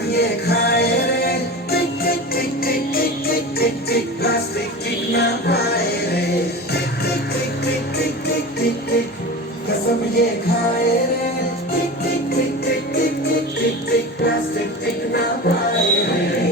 कसम ये खाए रे, टिक टिक टिक टिक टिक टिक टिक टिक, प्लास्टिक टिक ना पाए रे, टिक टिक टिक टिक टिक टिक टिक टिक, कसम ये खाए रे, टिक टिक टिक टिक टिक टिक टिक टिक, प्लास्टिक टिक ना पाए रे।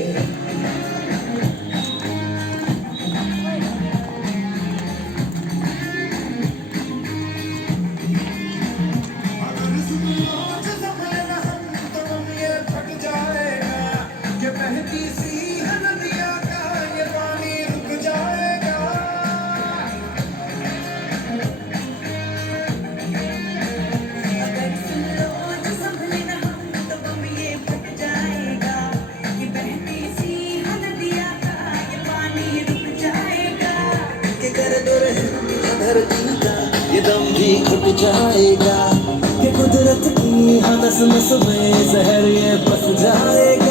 धरती का ये दम भी घुट जाएगा कि कुदरत की नस नस में जहर ये बस जाएगा।